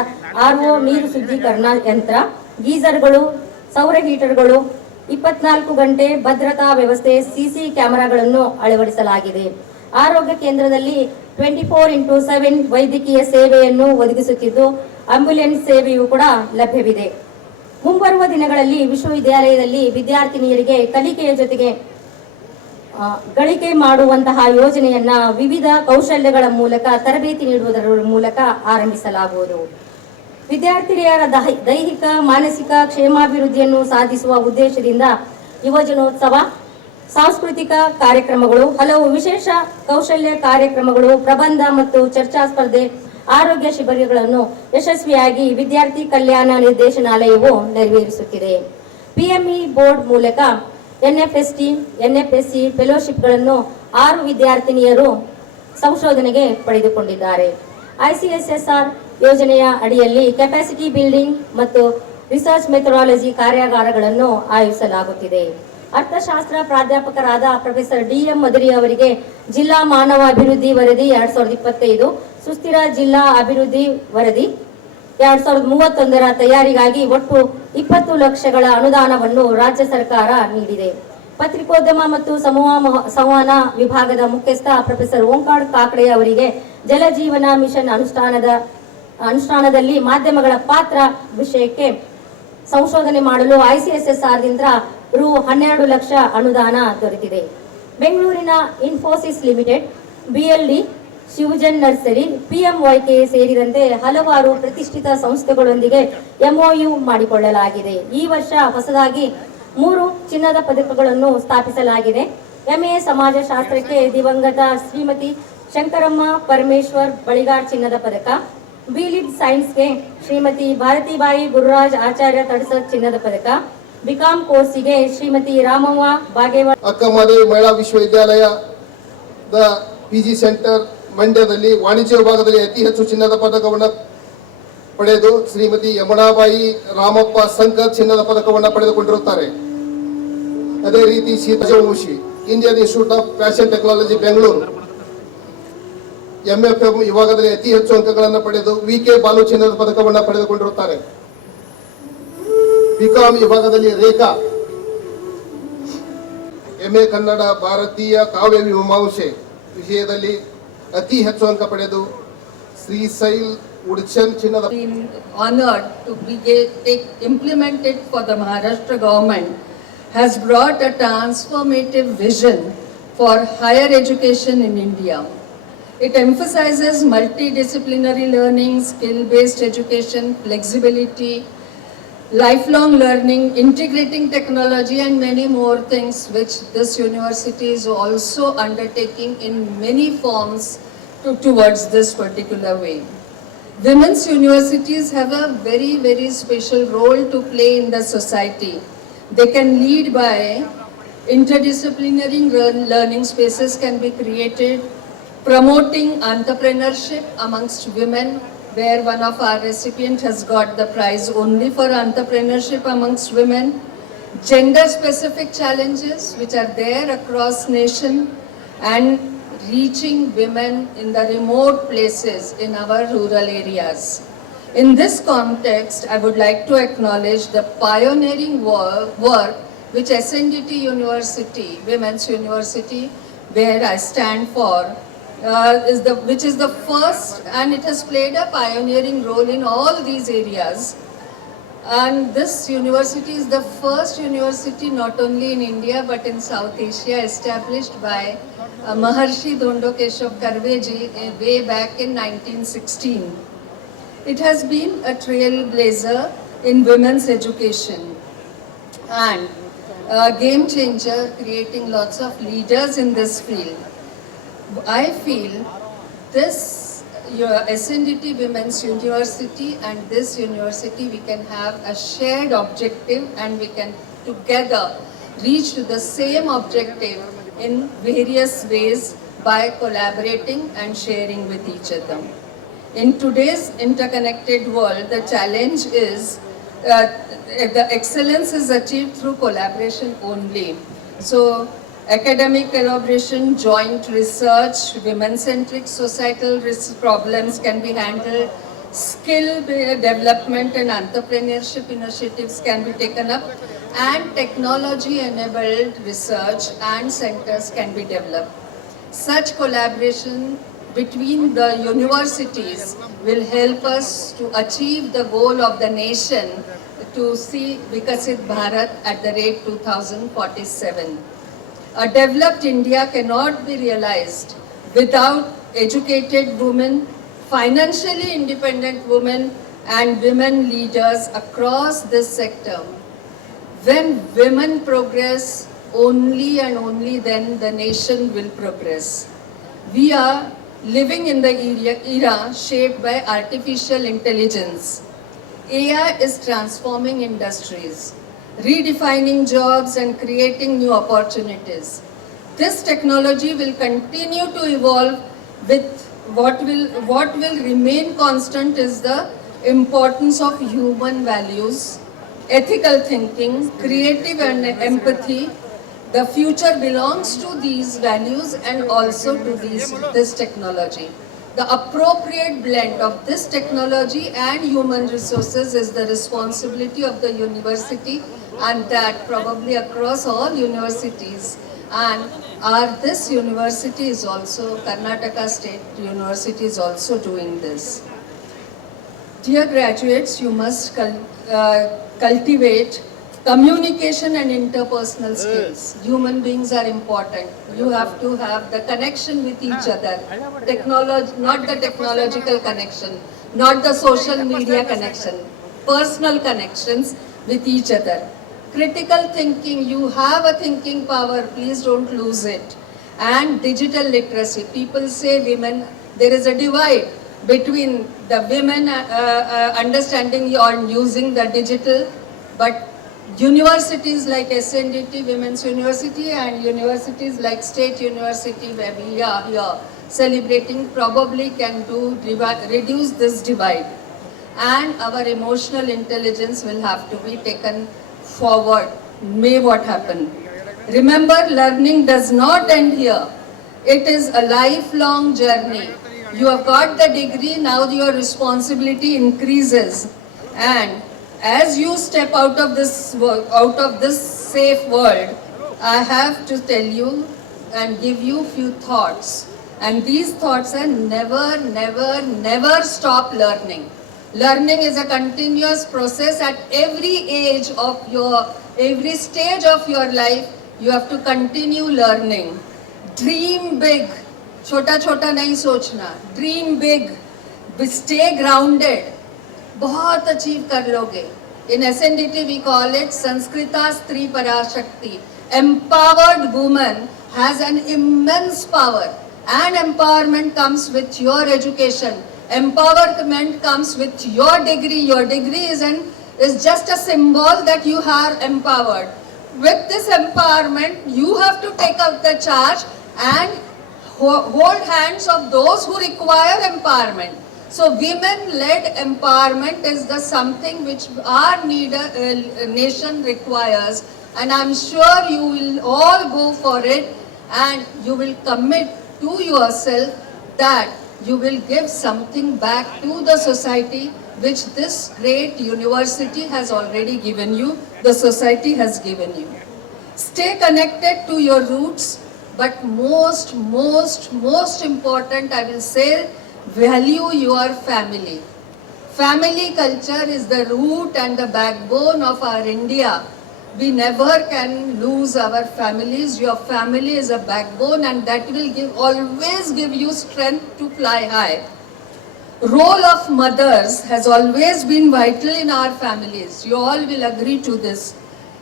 RO ನೀರು ಶುದ್ಧೀಕರಣ ಯಂತ್ರ, ಗೀಸರ್ಗಳು, ಸೌರ ಹೀಟರ್ಗಳು, 24 ಗಂಟೆ ಭದ್ರತಾ ವ್ಯವಸ್ಥೆ, CC ಕ್ಯಾಮೆರಾಗಳನ್ನು ಅಳವಡಿಸಲಾಗಿದೆ. ಆರೋಗ್ಯ ಕೇಂದ್ರದಲ್ಲಿ 24x7 ವೈದ್ಯಕೀಯ ಸೇವೆಯನ್ನು ಒದಗಿಸುತ್ತಿದ್ದು, ಆಂಬ್ಯುಲೆನ್ಸ್ ಸೇವೆಯೂ ಕೂಡ ಲಭ್ಯವಿದೆ. ಮುಂಬರುವ ದಿನಗಳಲ್ಲಿ ವಿಶ್ವವಿದ್ಯಾಲಯದಲ್ಲಿ ವಿದ್ಯಾರ್ಥಿನಿಯರಿಗೆ ಕಲಿಕೆಯ ಜೊತೆಗೆ ಗಳಿಕೆ ಮಾಡುವಂತಹ ಯೋಜನೆಯನ್ನ ವಿವಿಧ ಕೌಶಲ್ಯಗಳ ಮೂಲಕ ತರಬೇತಿ ನೀಡುವುದರ ಮೂಲಕ ಆರಂಭಿಸಲಾಗುವುದು. ವಿದ್ಯಾರ್ಥಿನಿಯರ ದೈಹಿಕ ಮಾನಸಿಕ ಕ್ಷೇಮಾಭಿವೃದ್ಧಿಯನ್ನು ಸಾಧಿಸುವ ಉದ್ದೇಶದಿಂದ ಯುವಜನೋತ್ಸವ, ಸಾಂಸ್ಕೃತಿಕ ಕಾರ್ಯಕ್ರಮಗಳು, ಹಲವು ವಿಶೇಷ ಕೌಶಲ್ಯ ಕಾರ್ಯಕ್ರಮಗಳು, ಪ್ರಬಂಧ ಮತ್ತು ಚರ್ಚಾ ಸ್ಪರ್ಧೆ, ಆರೋಗ್ಯ ಶಿಬಿರಗಳನ್ನು ಯಶಸ್ವಿಯಾಗಿ ವಿದ್ಯಾರ್ಥಿ ಕಲ್ಯಾಣ ನಿರ್ದೇಶನಾಲಯವು ನೆರವೇರಿಸುತ್ತಿದೆ. PME ಬೋರ್ಡ್ ಮೂಲಕ NFST, NFSC ಫೆಲೋಶಿಪ್ಗಳನ್ನು 6 ವಿದ್ಯಾರ್ಥಿನಿಯರು ಸಂಶೋಧನೆಗೆ ಪಡೆದುಕೊಂಡಿದ್ದಾರೆ. ICSSR ಯೋಜನೆಯ ಅಡಿಯಲ್ಲಿ ಕೆಪಾಸಿಟಿ ಬಿಲ್ಡಿಂಗ್ ಮತ್ತು ರಿಸರ್ಚ್ ಮೆಥಡಾಲಜಿ ಕಾರ್ಯಾಗಾರಗಳನ್ನು ಆಯೋಜಿಸಲಾಗುತ್ತಿದೆ. ಅರ್ಥಶಾಸ್ತ್ರ ಪ್ರಾಧ್ಯಾಪಕರಾದ ಪ್ರೊಫೆಸರ್ DM ಮದರಿ ಅವರಿಗೆ ಜಿಲ್ಲಾ ಮಾನವ ಅಭಿವೃದ್ಧಿ ವರದಿ 2025, ಸುಸ್ಥಿರ ಜಿಲ್ಲಾ ಅಭಿವೃದ್ಧಿ ವರದಿ 2031ರ ತಯಾರಿಗಾಗಿ ಒಟ್ಟು 20 ಲಕ್ಷಗಳ ಅನುದಾನವನ್ನು ರಾಜ್ಯ ಸರ್ಕಾರ ನೀಡಿದೆ. ಪತ್ರಿಕೋದ್ಯಮ ಮತ್ತು ಸಂವಹನ ವಿಭಾಗದ ಮುಖ್ಯಸ್ಥ ಪ್ರೊಫೆಸರ್ ಓಂಕಾರ ಕಾಕಡೆ ಅವರಿಗೆ ಜಲಜೀವನ ಮಿಷನ್ ಅನುಷ್ಠಾನದಲ್ಲಿ ಮಾಧ್ಯಮಗಳ ಪಾತ್ರ ವಿಷಯಕ್ಕೆ ಸಂಶೋಧನೆ ಮಾಡಲು ICSSRದಿಂದ ರು 12 ಲಕ್ಷ ಅನುದಾನ ದೊರೆತಿದೆ. ಬೆಂಗಳೂರಿನ Infosys limited, BLD, Shivajan nursery, PMYK ಸೇರಿದಂತೆ ಹಲವಾರು ಪ್ರತಿಷ್ಠಿತ ಸಂಸ್ಥೆಗಳೊಂದಿಗೆ MOU ಮಾಡಿಕೊಳ್ಳಲಾಗಿದೆ. ಈ ವರ್ಷ ಹೊಸದಾಗಿ 3 ಚಿನ್ನದ ಪದಕಗಳನ್ನು ಸ್ಥಾಪಿಸಲಾಗಿದೆ. MA ಸಮಾಜಶಾಸ್ತ್ರಕ್ಕೆ ದಿವಂಗತ ಶ್ರೀಮತಿ ಶಂಕರಮ್ಮ ಪರಮೇಶ್ವರ್ ಬಳಿಗಾರ್ ಚಿನ್ನದ ಪದಕ, BLID ಸೈನ್ಸ್ಗೆ ಶ್ರೀಮತಿ ಭಾರತಿಬಾಯಿ ಗುರುರಾಜ್ ಆಚಾರ್ಯ ತಡಸದ್ ಚಿನ್ನದ ಪದಕ, BCom ಕೋರ್ಸಿಗೆ ಶ್ರೀಮತಿ ರಾಮವ್ವ ಬಾಗೇವಾಡ. ಅಕ್ಕ ಮಹಾದೇವಿ ಮಹಿಳಾ ವಿಶ್ವವಿದ್ಯಾಲಯದ PG ಸೆಂಟರ್ ಮಂಡ್ಯದಲ್ಲಿ ವಾಣಿಜ್ಯ ವಿಭಾಗದಲ್ಲಿ ಅತಿ ಹೆಚ್ಚು ಚಿನ್ನದ ಪದಕವನ್ನು ಪಡೆದು ಶ್ರೀಮತಿ ಯಮುನಾಬಾಯಿ ರಾಮಪ್ಪ ಸಂಕರ್ ಚಿನ್ನದ ಪದಕವನ್ನು ಪಡೆದುಕೊಂಡಿರುತ್ತಾರೆ. ಅದೇ ರೀತಿ ಸೀತಾಜಿ Indian institute of fashion technology Bengaluru MFM ವಿಭಾಗದಲ್ಲಿ ಅತಿ ಹೆಚ್ಚು ಅಂಕಗಳನ್ನು ಪಡೆದು VK ಬಾಲು ಚಿನ್ನದ ಪದಕವನ್ನು ಪಡೆದುಕೊಂಡಿರುತ್ತಾರೆ. BCom ವಿಭಾಗದಲ್ಲಿ ರೇಖಾ, MA ಕನ್ನಡ ಭಾರತೀಯ ಕಾವ್ಯ ಮೀಮಾಂಸೆ ವಿಷಯದಲ್ಲಿ ಅತಿ ಹೆಚ್ಚು ಅಂಕ ಪಡೆದು ಶ್ರೀಶೈಲ್ ಉಡ್ಚನ್ ಚಿನ್ನದ. Honored to be implemented for the Maharashtra government has brought a transformative vision for higher education in India. It emphasizes multidisciplinary learning, skill-based education, flexibility, lifelong learning, integrating technology and many more things which this university is also undertaking in many forms towards this particular way. Women's universities have a very, very special role to play in the society. They can lead by interdisciplinary learning spaces can be created, promoting entrepreneurship amongst women, where one of our recipients has got the prize only for entrepreneurship amongst women, gender-specific challenges which are there across nation, and reaching women in the remote places in our rural areas. In this context, I would like to acknowledge the pioneering work which SNDT University, Women's University, where I stand for, which is the first, and it has played a pioneering role in all these areas. And this university is the first university not only in India but in South Asia established by Maharshi Dhondo Keshav Karveji way back in 1916. It has been a trailblazer in women's education and a game changer, creating lots of leaders in this field. I feel this SNDT Women's University and this university, we can have a shared objective and we can together reach to the same objective in various ways by collaborating and sharing with each other. In today's interconnected world, the challenge is the excellence is achieved through collaboration only. So, academic collaboration, joint research, women-centric societal problems can be handled, skill development and entrepreneurship initiatives can be taken up, and technology-enabled research and centers can be developed. Such collaboration between the universities will help us to achieve the goal of the nation to see Vikasit Bharat at the rate 2047. A developed India cannot be realized without educated women, financially independent women, and women leaders across this sector. When women progress, only and only then the nation will progress. We are living in the era shaped by artificial intelligence. AI is transforming industries, redefining jobs and creating new opportunities. This technology will continue to evolve with what will remain constant is the importance of human values, ethical thinking, creative and empathy. The future belongs to these values and also to this technology. The appropriate blend of this technology and human resources is the responsibility of the university, and that probably across all universities. And this university is also, Karnataka State University is also doing this. Dear graduates, you must cultivate communication and interpersonal skills. Human beings are important. You have to have the connection with each other. Technology, not the technological connection, not the social media connection, personal connections with each other. Critical thinking, you have a thinking power, please don't lose it. And digital literacy, people say women, there is a divide between the women understanding or using the digital, but universities like SNDT Women's University and universities like State University where we are here celebrating probably can reduce this divide. And our emotional intelligence will have to be taken forward, may what happen. Remember, learning does not end here. It is a lifelong journey. You have got the degree, now your responsibility increases. And as you step out of this safe world, I have to tell you and give you few thoughts. And these thoughts are never stop learning. Learning is a continuous process at every stage of your life. You have to continue learning. Dream big, छोटा छोटा नहीं सोचना, dream big, stay grounded, बहुत अचीव कर लोगे. In SNDT we call it Sanskrita Stri Parashakti. Empowered woman has an immense power, and empowerment comes with your education. Empowerment comes with your degree. Your degree is just a symbol that you are empowered. With this empowerment, you have to take up the charge and hold hands of those who require empowerment. So women-led empowerment is the something which our nation requires, and I'm sure you will all go for it, and you will commit to yourself that you will give something back to the society which this great university has already given you, the society has given you. Stay connected to your roots, but most important, I will say, value your family. Family culture is the root and the backbone of our India. We never can lose our families. Your family is a backbone, and that will always give you strength to fly high. Role of mothers has always been vital in our families. You all will agree to this.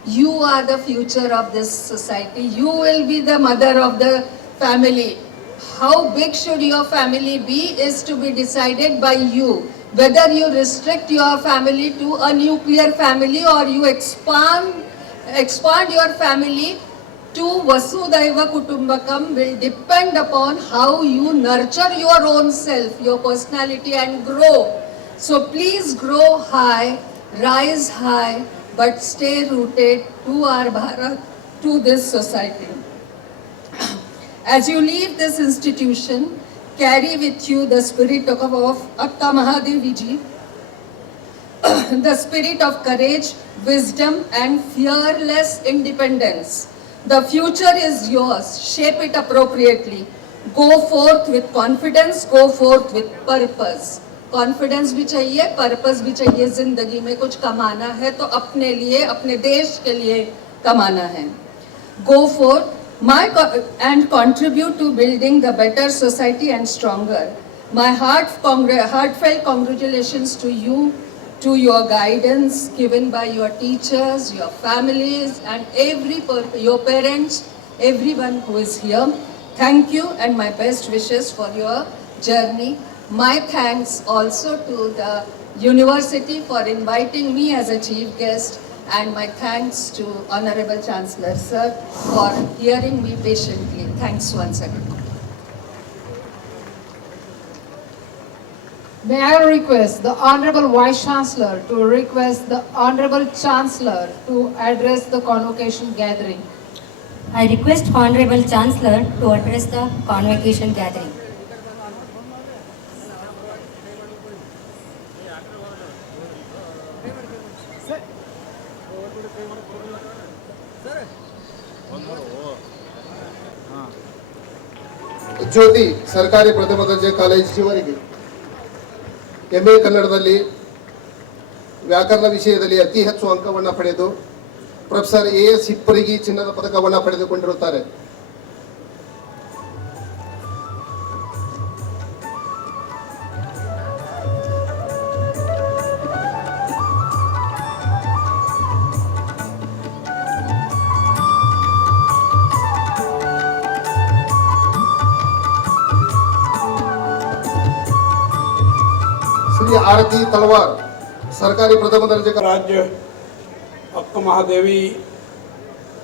You are the future of this society. You will be the mother of the family. How big should your family be is to be decided by you. Whether you restrict your family to a nuclear family or you expand your family to Vasudhaiva Kutumbakam will depend upon how you nurture your own self, your personality, and grow. So please grow high, rise high, but stay rooted to our Bharat, to this society. As you leave this institution, carry with you the spirit of Akka Mahadevi Ji, the spirit of courage, wisdom, and fearless independence. The future is yours. Shape it appropriately. Go forth with confidence, go forth with purpose. Confidence भी चाहिए, पर्पस भी चाहिए. जिंदगी में कुछ कमाना है तो अपने लिए, अपने देश के लिए कमाना है. Go forth and contribute to building the better society and stronger. My heartfelt congratulations to you, to your guidance given by your teachers, your families, and your parents, everyone who is here. Thank you, and my best wishes for your journey. My thanks also to the university for inviting me as a chief guest, and my thanks to Honorable Chancellor Sir for hearing me patiently. Thanks once again. May I request the Honorable Vice Chancellor to request the Honorable Chancellor to address the convocation gathering. I request Honorable Chancellor to address the convocation gathering. ಜ್ಯೋತಿ ಸರ್ಕಾರಿ ಪ್ರಥಮ ದರ್ಜೆ ಕಾಲೇಜಿನವರೆಗೆ MA ಕನ್ನಡದಲ್ಲಿ ವ್ಯಾಕರಣ ವಿಷಯದಲ್ಲಿ ಅತಿ ಹೆಚ್ಚು ಅಂಕವನ್ನು ಪಡೆದು ಪ್ರೊಫೆಸರ್ AS ಹಿಪ್ಪರಿಗಿ ಚಿನ್ನದ ಪದಕವನ್ನು ಪಡೆದುಕೊಂಡಿರುತ್ತಾರೆ. श्री आरती तलवार सरकारी प्रथम दर्जे का राज्य अक्का महादेवी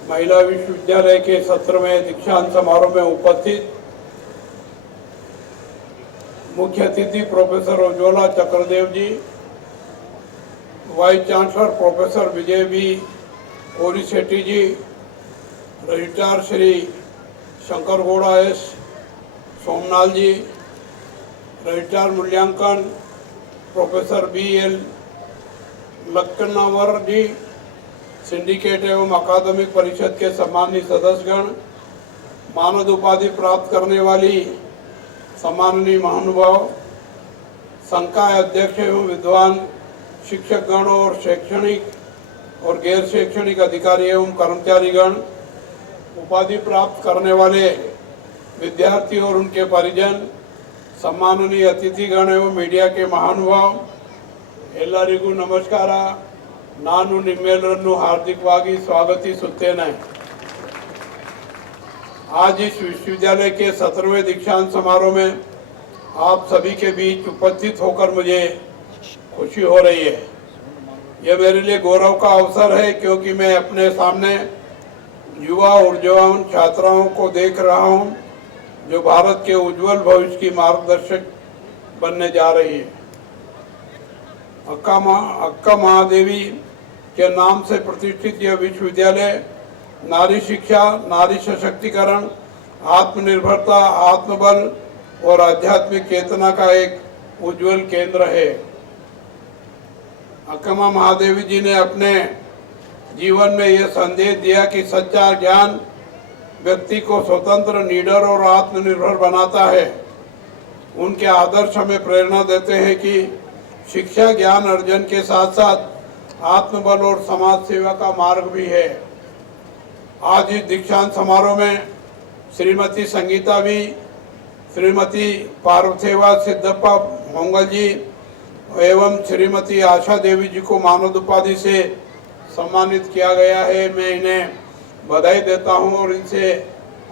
महिला विश्वविद्यालय के 17वें दीक्षांत समारोह में उपस्थित मुख्य अतिथि प्रोफेसर उज्ज्वला चक्रदेव जी, वाइस चांसलर प्रोफेसर विजय बी कोरीशेट्टी जी, रजिस्ट्रार श्री शंकर गौड़ा S सोमनाल जी, रजिस्ट्रार मूल्यांकन प्रोफेसर BL लक्कनावर जी, सिंडिकेट एवं अकादमिक परिषद के सम्मानित सदस्यगण, मानद उपाधि प्राप्त करने वाली सम्माननीय महानुभाव, संकाय अध्यक्ष एवं विद्वान शिक्षकगण और शैक्षणिक और गैर शैक्षणिक अधिकारी एवं कर्मचारीगण, उपाधि प्राप्त करने वाले विद्यार्थी और उनके परिजन, सम्माननीय अतिथिगण एवं मीडिया के महानुभाव, ಎಲ್ಲರಿಗೂ ನಮಸ್ಕಾರ. ನಾನು ನಿಮ್ಮೆಲ್ಲರನ್ನು हार्दिकವಾಗಿ स्वागतिಸುತ್ತೇನೆ. आज इस विश्वविद्यालय के 17वें दीक्षांत समारोह में आप सभी के बीच उपस्थित होकर मुझे खुशी हो रही है. यह मेरे लिए गौरव का अवसर है क्योंकि मैं अपने सामने युवा ऊर्जावान छात्राओं को देख रहा हूं जो भारत के उज्जवल भविष्य की मार्गदर्शक बनने जा रही है. अक्का महादेवी के नाम से प्रतिष्ठित यह विश्वविद्यालय नारी शिक्षा, नारी सशक्तिकरण, आत्मनिर्भरता, आत्मबल और आध्यात्मिक चेतना का एक उज्जवल केंद्र है. अक्का महादेवी जी ने अपने जीवन में यह संदेश दिया कि सच्चा ज्ञान व्यक्ति को स्वतंत्र, निडर और आत्मनिर्भर बनाता है. उनके आदर्श हमें प्रेरणा देते हैं कि शिक्षा ज्ञान अर्जन के साथ साथ आत्मबल और समाज सेवा का मार्ग भी है. आज इस दीक्षांत समारोह में श्रीमती संगीता भी, श्रीमती पार्वथेवा सिद्धप्पा मंगल जी एवं श्रीमती आशा देवी जी को मानद उपाधि से सम्मानित किया गया है. मैं इन्हें बधाई देता हूं और इनसे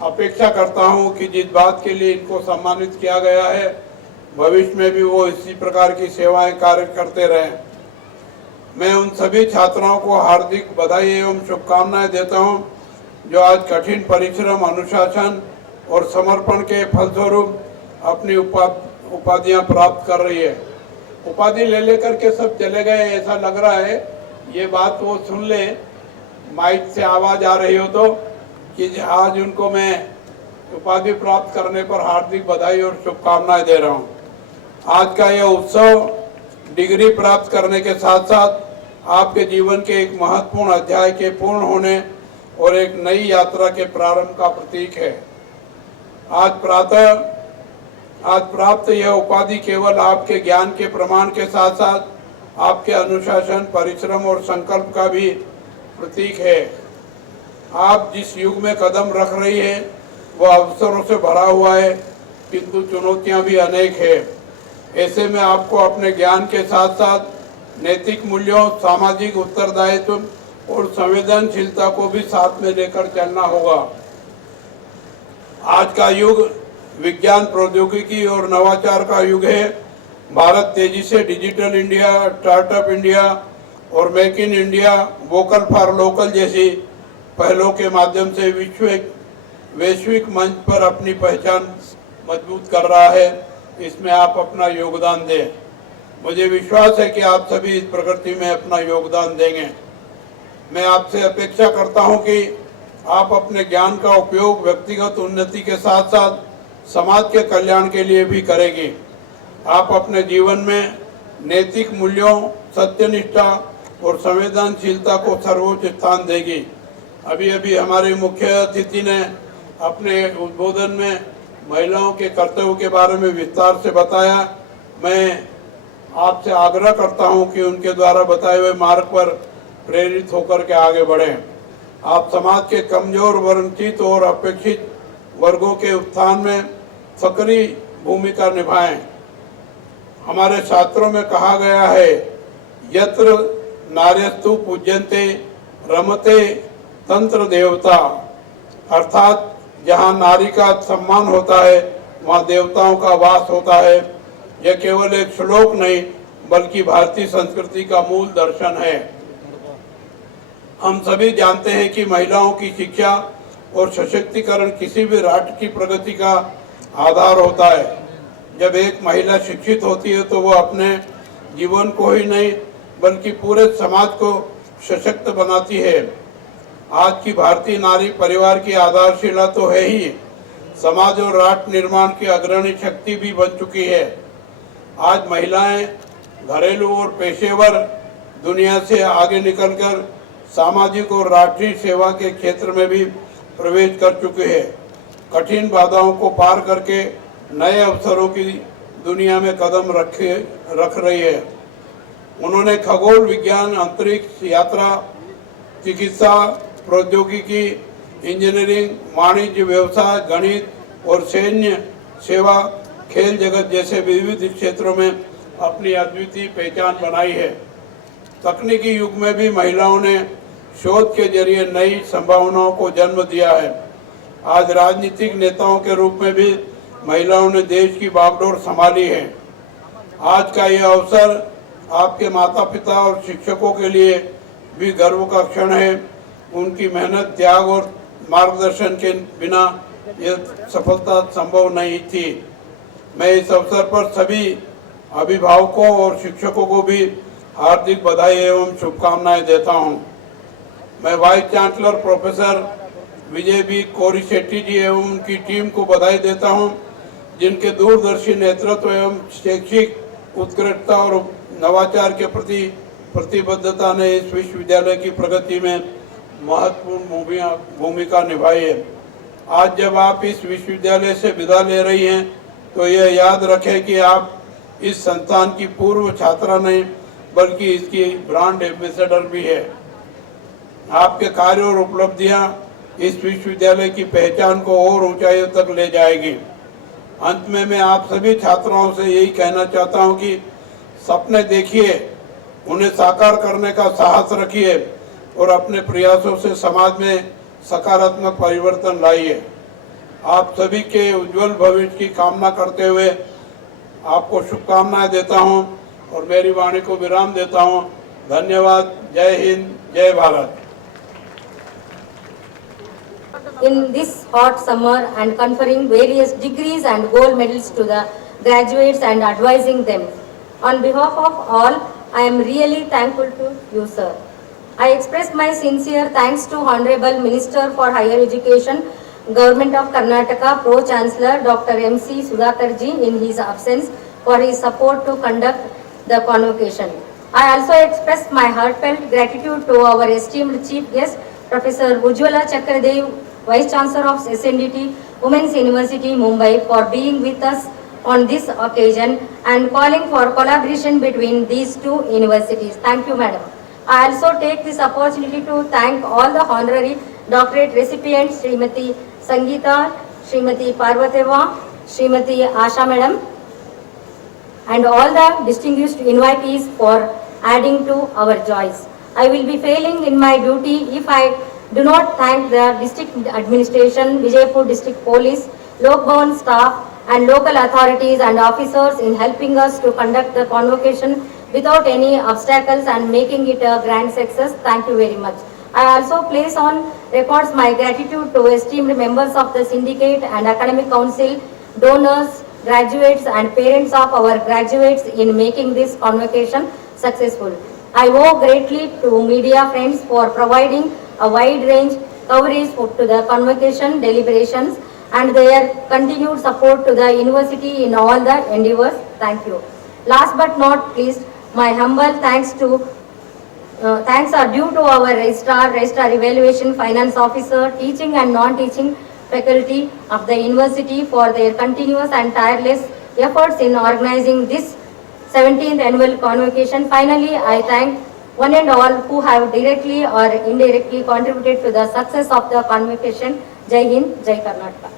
अपेक्षा करता हूं कि जिस बात के लिए इनको सम्मानित किया गया है भविष्य में भी वो इसी प्रकार की सेवाएं कार्य करते रहें. मैं उन सभी छात्राओं को हार्दिक बधाई एवं शुभकामनाएं देता हूं जो आज कठिन परिश्रम, अनुशासन और समर्पण के फलस्वरूप अपनी उपाधियां प्राप्त कर रही है. उपाधि ले लेकर के सब चले गए ऐसा लग रहा है. ये बात वो सुन ले, माइक से आवाज आ रही हो तो, कि आज उनको मैं उपाधि प्राप्त करने पर हार्दिक बधाई और शुभकामनाएं दे रहा हूं. आज का यह उत्सव डिग्री प्राप्त करने के साथ साथ आपके जीवन के एक महत्वपूर्ण अध्याय के पूर्ण होने और एक नई यात्रा के प्रारंभ का प्रतीक है. आज प्राप्त यह उपाधि केवल आपके ज्ञान के प्रमाण के साथ साथ आपके अनुशासन, परिश्रम और संकल्प का भी प्रतीक है. आप जिस युग में कदम रख रही है वह अवसरों से भरा हुआ है किंतु चुनौतियां भी अनेक है. ऐसे में आपको अपने ज्ञान के साथ साथ नैतिक मूल्यों, सामाजिक उत्तरदायित्व और संवेदनशीलता को भी साथ में लेकर चलना होगा. आज का युग विज्ञान, प्रौद्योगिकी और नवाचार का युग है. भारत तेजी से डिजिटल इंडिया, स्टार्टअप इंडिया और make in India, vocal for local जैसी पहलों के माध्यम से वैश्विक मंच पर अपनी पहचान मजबूत कर रहा है. इसमें आप अपना योगदान दें. मुझे विश्वास है कि आप सभी इस प्रगति में अपना योगदान देंगे. मैं आपसे अपेक्षा करता हूं कि आप अपने ज्ञान का उपयोग व्यक्तिगत उन्नति के साथ साथ समाज के कल्याण के लिए भी करेंगे. आप अपने जीवन में नैतिक मूल्यों, सत्यनिष्ठा और संवेदनशीलता को सर्वोच्च स्थान देगी. अभी अभी हमारे मुख्य अतिथि ने अपने उद्बोधन में महिलाओं के कर्तव्य के बारे में विस्तार से बताया. मैं आपसे आग्रह करता हूं कि उनके द्वारा बताए हुए मार्ग पर प्रेरित होकर के आगे बढ़ें. आप समाज के कमजोर, वंचित और अपेक्षित वर्गों के उत्थान में सक्रिय भूमिका निभाएं. हमारे शास्त्रों में कहा गया है, यत्र नार्यस्तु पूज्यन्ते रमते तंत्र देवता, अर्थात जहाँ नारी का सम्मान होता है वहाँ देवताओं का वास होता है. यह केवल एक श्लोक नहीं बल्कि भारतीय संस्कृति का मूल दर्शन है. हम सभी जानते हैं कि महिलाओं की शिक्षा और सशक्तिकरण किसी भी राष्ट्र की प्रगति का आधार होता है. जब एक महिला शिक्षित होती है तो वह अपने जीवन को ही नहीं बल्कि पूरे समाज को सशक्त बनाती है. आज की भारतीय नारी परिवार की आधारशिला तो है ही, समाज और राष्ट्र निर्माण की अग्रणी शक्ति भी बन चुकी है. आज महिलाएं घरेलू और पेशेवर दुनिया से आगे निकलकर सामाजिक और राष्ट्रीय सेवा के क्षेत्र में भी प्रवेश कर चुके हैं. कठिन बाधाओं को पार करके नए अवसरों की दुनिया में कदम रख रही है. उन्होंने खगोल विज्ञान, अंतरिक्ष यात्रा, चिकित्सा, प्रौद्योगिकी, इंजीनियरिंग, वाणिज्य, व्यवसाय, गणित, और सैन्य सेवा, खेल जगत जैसे विविध क्षेत्रों में अपनी अद्वितीय पहचान बनाई है। तकनीकी युग में भी महिलाओं ने शोध के जरिए नई संभावनाओं को जन्म दिया है। आज राजनीतिक नेताओं के रूप में भी महिलाओं ने देश की बागडोर संभाली है। आज का यह अवसर आपके माता पिता और शिक्षकों के लिए भी गर्व का क्षण है। उनकी मेहनत, त्याग और मार्गदर्शन के बिना यह सफलता संभव नहीं थी। मैं इस अवसर पर सभी अभिभावकों और शिक्षकों को भी हार्दिक बधाई एवं शुभकामनाएं देता हूं। मैं वाइस चांसलर प्रोफेसर विजय बी कोरी शेट्टी जी एवं उनकी टीम को बधाई देता हूं, जिनके दूरदर्शी नेतृत्व एवं शैक्षिक उत्कृष्टता और नवाचार के प्रति प्रतिबद्धता ने इस विश्वविद्यालय की प्रगति में महत्वपूर्ण भूमिका निभाई है। आज जब आप इस विश्वविद्यालय से विदा ले रही हैं, तो यह याद रखें कि आप इस संस्थान की पूर्व छात्रा नहीं बल्कि इसकी ब्रांड एम्बेसडर भी है। आपके कार्य और उपलब्धियां इस विश्वविद्यालय की पहचान को और ऊंचाइयों तक ले जाएगी। अंत में मैं आप सभी छात्राओं से यही कहना चाहता हूं कि सपने देखिए, उन्हें साकार करने का साहस रखिए और अपने प्रयासों से समाज में सकारात्मक परिवर्तन लाइए। आप सभी के उज्जवल भविष्य की कामना करते हुए आपको शुभकामनाएं देता हूं और मेरी वाणी को विराम देता हूं। धन्यवाद। जय हिंद, जय Bharat. In this hot summer and conferring various degrees and gold medals to the graduates and advising them. On behalf of all, I am really thankful to you, sir. I express my sincere thanks to Honorable Minister for Higher Education, Government of Karnataka, Pro-Chancellor Dr. M.C. Sudhakar ji in his absence for his support to conduct the convocation. I also express my heartfelt gratitude to our esteemed Chief Guest, Professor Ujjwala Chakradev, Vice Chancellor of SNDT Women's University, Mumbai, for being with us on this occasion and calling for collaboration between these two universities. Thank you, Madam. I also take this opportunity to thank all the honorary doctorate recipients, Srimati Sangeeta, Srimati Parvateva, Srimati Asha Madam, and all the distinguished invitees for adding to our joys. I will be failing in my duty if I do not thank the district administration, Vijaypur district police, Lok Bhavan staff and local authorities and officers in helping us to conduct the convocation without any obstacles and making it a grand success. Thank you very much. I also place on records my gratitude to esteemed members of the syndicate and academic council, donors, graduates and parents of our graduates in making this convocation successful. I owe greatly to media friends for providing a wide range coverage to the convocation deliberations and their continued support to the university in all the endeavors. Thank you. Last but not least, my humble thanks are due to our registrar evaluation, finance officer, teaching and non-teaching faculty of the university for their continuous and tireless efforts in organizing this 17th annual convocation. Finally, I thank one and all who have directly or indirectly contributed to the success of the convocation. Jai Hind, Jai Karnataka.